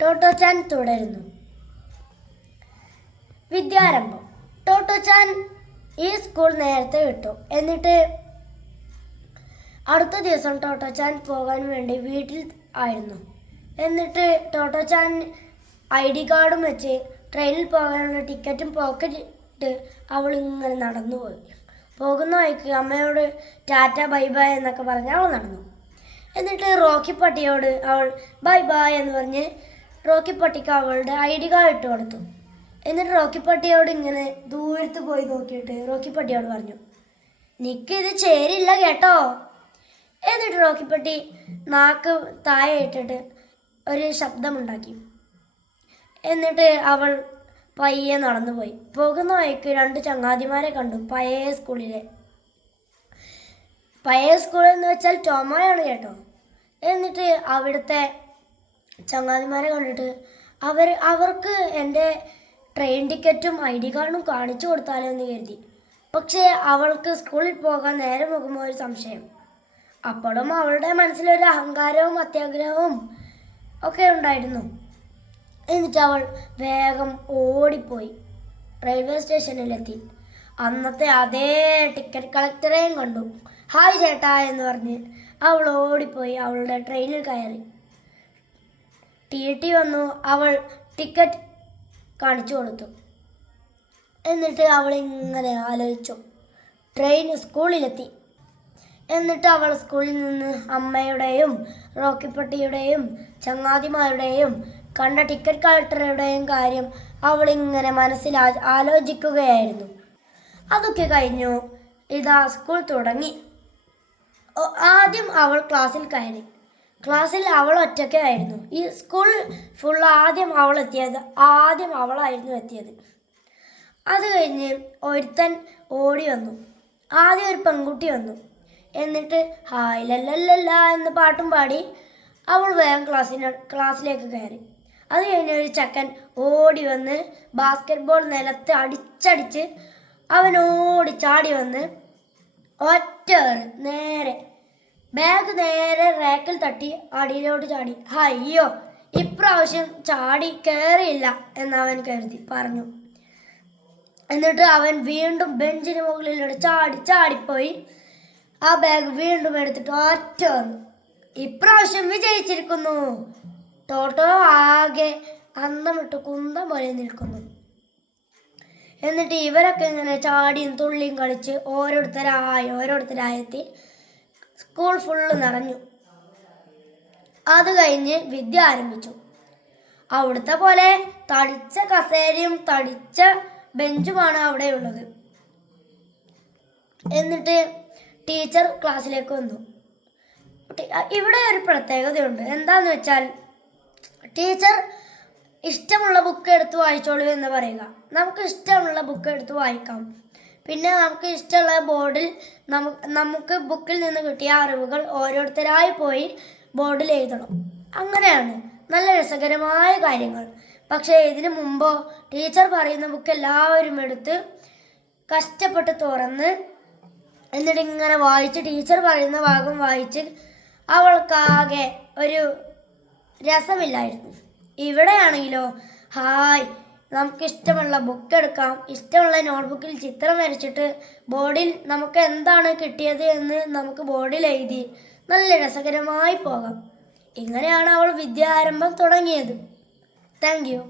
Totto-chan തുടരുന്നു. വിദ്യാരംഭം. Totto-chan ഈ school നേരത്തെ വിട്ടു. എന്നിട്ട് അടുത്ത ദിവസം ടോട്ടോച്ചാൻ പോകാൻ വേണ്ടി വീട്ടിൽ ആയിരുന്നു. എന്നിട്ട് ടോട്ടോച്ചാൻ ID കാർഡും വെച്ച് ട്രെയിനിൽ പോകാനുള്ള ടിക്കറ്റും പോക്കറ്റിട്ട് അവൾ ഇങ്ങനെ നടന്നുപോയി. പോകുന്ന വഴിക്ക് അമ്മയോട് ടാറ്റ ബൈ ബൈ എന്നൊക്കെ പറഞ്ഞ് അവൾ നടന്നു. എന്നിട്ട് റോക്കി പട്ടിയോട് അവൾ ബൈ ബൈ എന്ന് പറഞ്ഞ് റോക്കി പട്ടിക്ക് അവളുടെ ID കാർഡ് ഇട്ട് കൊടുത്തു. എന്നിട്ട് റോക്കി പട്ടിയോട് ഇങ്ങനെ ദൂരത്ത് പോയി നോക്കിയിട്ട് റോക്കി പട്ടിയോട് പറഞ്ഞു, നിനക്കിത് ചേരില്ല കേട്ടോ. എന്നിട്ട് റോക്കി പട്ടി നാക്ക് താഴെ ഇട്ടിട്ട് ഒരു ശബ്ദമുണ്ടാക്കി. എന്നിട്ട് അവൾ പയ്യെ നടന്നുപോയി. പോകുന്ന വഴിക്ക് 2 ചങ്ങാതിമാരെ കണ്ടു. പഴയ സ്കൂളിൽ എന്ന് വെച്ചാൽ ടോമോയാണ് കേട്ടോ. എന്നിട്ട് അവിടുത്തെ ചങ്ങാതിമാരെ കണ്ടിട്ട് അവർക്ക് എൻ്റെ ട്രെയിൻ ടിക്കറ്റും ID കാർഡും കാണിച്ചു കൊടുത്താലോ എന്ന് കരുതി. പക്ഷേ അവൾക്ക് സ്കൂളിൽ പോകാൻ നേരെ പോകുമ്പോൾ ഒരു സംശയം. അപ്പോഴും അവളുടെ മനസ്സിലൊരു അഹങ്കാരവും അത്യാഗ്രഹവും ഒക്കെ ഉണ്ടായിരുന്നു. എന്നിട്ട് അവൾ വേഗം ഓടിപ്പോയി റെയിൽവേ സ്റ്റേഷനിലെത്തി. അന്നത്തെ അതേ ടിക്കറ്റ് കളക്ടറെയും കണ്ടു. ഹായ് ചേട്ടാ എന്ന് പറഞ്ഞ് അവൾ ഓടിപ്പോയി അവളുടെ ട്രെയിനിൽ കയറി. TT വന്നു. അവൾ ടിക്കറ്റ് കാണിച്ചു കൊടുത്തു. എന്നിട്ട് അവൾ ഇങ്ങനെ ആലോചിച്ചു. ട്രെയിൻ സ്കൂളിലെത്തി. എന്നിട്ട് അവൾ സ്കൂളിൽ നിന്ന് അമ്മയുടെയും റോക്കിപ്പട്ടിയുടെയും ചങ്ങാതിമാരുടെയും കണ്ട ടിക്കറ്റ് കളക്ടറുടെയും കാര്യം അവളിങ്ങനെ മനസ്സിൽ ആലോചിക്കുകയായിരുന്നു. അതൊക്കെ കഴിഞ്ഞു. ഇതാ സ്കൂൾ തുടങ്ങി. ആദ്യം അവൾ ക്ലാസ്സിൽ കയറി. ക്ലാസ്സിൽ അവൾ ഒറ്റയ്ക്കായിരുന്നു. ഈ സ്കൂൾ ഫുൾ ആദ്യം അവളായിരുന്നു എത്തിയത്. അത് കഴിഞ്ഞ് ഒരുത്തൻ ഓടി വന്നു. ആദ്യം ഒരു പെൺകുട്ടി വന്നു. എന്നിട്ട് ഹായ് ലല്ലല്ല എന്ന് പാട്ടും പാടി അവൾ വേഗം ക്ലാസ്സിലേക്ക് കയറി. അത് കഴിഞ്ഞ് ഒരു ചക്കൻ ഓടി വന്ന് ബാസ്കറ്റ് ബോൾ നിലത്ത് അടിച്ചടിച്ച് അവൻ ഓടി ചാടി വന്ന് ഒറ്റ ബാഗ് നേരെ റാക്കിൽ തട്ടി അടിയിലോട്ട് ചാടി. അയ്യോ, ഇപ്രാവശ്യം ചാടി കയറിയില്ല എന്നവൻ പറഞ്ഞു. എന്നിട്ട് അവൻ വീണ്ടും ബെഞ്ചിന് മുകളിലൂടെ ചാടിപ്പോയി ആ ബാഗ് വീണ്ടും എടുത്തിട്ട് ഒറ്റ ഇപ്രാവശ്യം വിജയിച്ചിരിക്കുന്നു. ടോട്ടോ ആകെ അന്തമിട്ട് കുന്തം പോലെ നിൽക്കുന്നു. എന്നിട്ട് ഇവരൊക്കെ ഇങ്ങനെ ചാടിയും തുള്ളിയും കളിച്ച് ഓരോരുത്തരായെത്തി സ്കൂൾ ഫുള്ള് നിറഞ്ഞു. അത് കഴിഞ്ഞ് വിദ്യ ആരംഭിച്ചു. അവിടുത്തെ പോലെ തടിച്ച കസേരയും തടിച്ച ബെഞ്ചുമാണ് അവിടെയുള്ളത്. എന്നിട്ട് ടീച്ചർ ക്ലാസ്സിലേക്ക് വന്നു. ഇവിടെ ഒരു പ്രത്യേകതയുണ്ട്. എന്താണെന്ന് വെച്ചാൽ ടീച്ചർ ഇഷ്ടമുള്ള ബുക്ക് എടുത്ത് വായിച്ചോളൂ എന്ന് പറയുക. നമുക്ക് ഇഷ്ടമുള്ള ബുക്ക് എടുത്ത് വായിക്കാം. പിന്നെ നമുക്ക് ഇഷ്ടമുള്ള ബോർഡിൽ നമുക്ക് ബുക്കിൽ നിന്ന് കിട്ടിയ അറിവുകൾ ഓരോരുത്തരായി പോയി ബോർഡിൽ എഴുതണം. അങ്ങനെയാണ് നല്ല രസകരമായ കാര്യങ്ങൾ. പക്ഷേ ഇതിനു മുമ്പോ ടീച്ചർ പറയുന്ന ബുക്ക് എല്ലാവരും എടുത്ത് കഷ്ടപ്പെട്ട് തുറന്ന് എന്നിട്ട് ഇങ്ങനെ വായിച്ച് ടീച്ചർ പറയുന്ന ഭാഗം വായിച്ച് അവൾക്കാകെ ഒരു രസമില്ലായിരുന്നു. ഇവിടെയാണെങ്കിലോ ഹായ്, നമുക്ക് ഇഷ്ടമുള്ള ബുക്ക് എടുക്കാം. ഇഷ്ടമുള്ള നോട്ട്ബുക്കിൽ ചിത്രം വരച്ചിട്ട് ബോർഡിൽ നമുക്ക് എന്താണ് കിട്ടിയത് എന്ന് നമുക്ക് ബോർഡിൽ എഴുതി നല്ല രസകരമായി പോകാം. ഇങ്ങനെയാണ് അവൾ വിദ്യാരംഭം തുടങ്ങിയത്. Thank you.